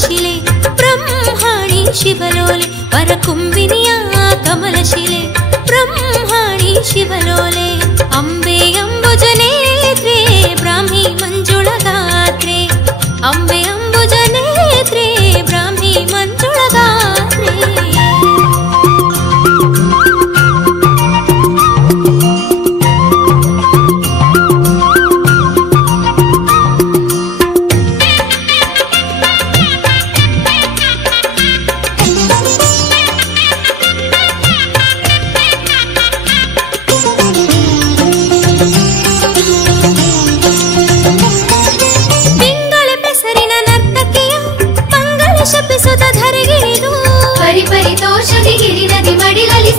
ಕಾಮಶಿಲೆ ಬ್ರಹ್ಮಾಣಿ ಶಿವಲೋಲೆ ವರಕುಂಬಿನಿಯ ಕಮಲಶಿಲೆ ಬ್ರಹ್ಮಾಣಿ ಶಿವಲೋಲೆ ಅಂಬೆ ಅಂಬುಜನೇತ್ರೆ ಬ್ರಾಹ್ಮಿ ಮಂಜುಳಗಾತ್ರೆ ಅಂಬೆ ಅಂಬುಜನೇತ್ರೆ ಬ್ರಾಹ್ಮಿ ಮಂಜುಳಗಾತ್ರೆ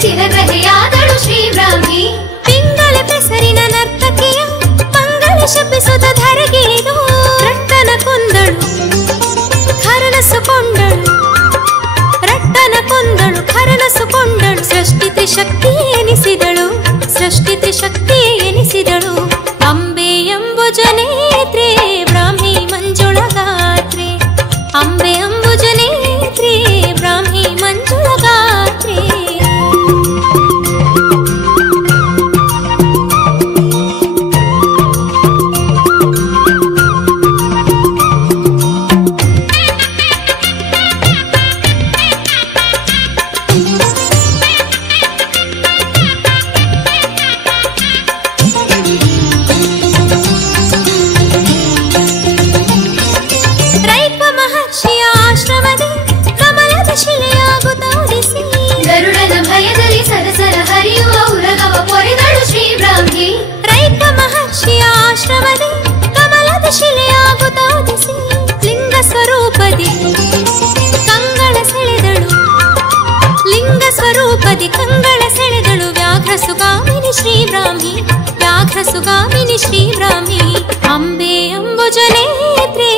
ಸಿರಗ್ರಹೆಯಾದಳು ಶ್ರೀ ಬ್ರಾಹ್ಮಿ ಪಿಂಗಳ ಬೆಸರಿನ ನರ್ತಕಿಯ ಮಂಗಳ ಶಪಿಸುತ್ತ ಧರೆಗಿಳಿದು ರಟ್ಟನ ಕೊಂದಳು ಖರನಸುಕೊಂಡಳು ರಟ್ಟನ ಕೊಂದಳು ಖರನಸುಕೊಂಡಳು ಸೃಷ್ಟಿ ತ್ರಿಶಕ್ತಿ ಎನಿಸಿದಳು ಸೃಷ್ಟಿ ತ್ರಿಶಕ್ತಿ ಎನಿಸಿದಳು ಅಂಬೆ ಅಂಬುಜನೇತ್ರೆ ಬ್ರಾಹ್ಮಿ ಮಂಜುಳಗಾತ್ರೆ ಅಂಬೆ ಅಂಬುಜನೇತ್ರೆ ಬ್ರಾಹ್ಮಿ ಮಂಜುಳಗಾತ್ರೆ ಗರುಡನ ಭಯದಲ್ಲಿ ಸರಸರ ಹರಿಯುವ ಉರಗವ ಪೊರೆದಳು ಶ್ರೀ ಬ್ರಾಹ್ಮಿ ರೈತ ಮಹರ್ಷಿಯ ಆಶ್ರಮದಿ ಕಮಲದ ಶಿಲೆಯಾಗುತ್ತ ಉದಿಸಿ ಲಿಂಗ ಸ್ವರೂಪದಿ ಕಂಗಳ ಸೆಳೆದಳು ಲಿಂಗ ಸ್ವರೂಪದಿ ಕಂಗಳ ಸೆಳೆದಳು ವ್ಯಾಘ್ರ ಸುಗಾಮಿನಿ ಶ್ರೀ ಬ್ರಾಹ್ಮಿ ವ್ಯಾಘ್ರ ಸುಗಾಮಿನಿ ಶ್ರೀ ಬ್ರಾಹ್ಮಿ ಅಂಬೆ ಅಂಬುಜನೇತ್ರೆ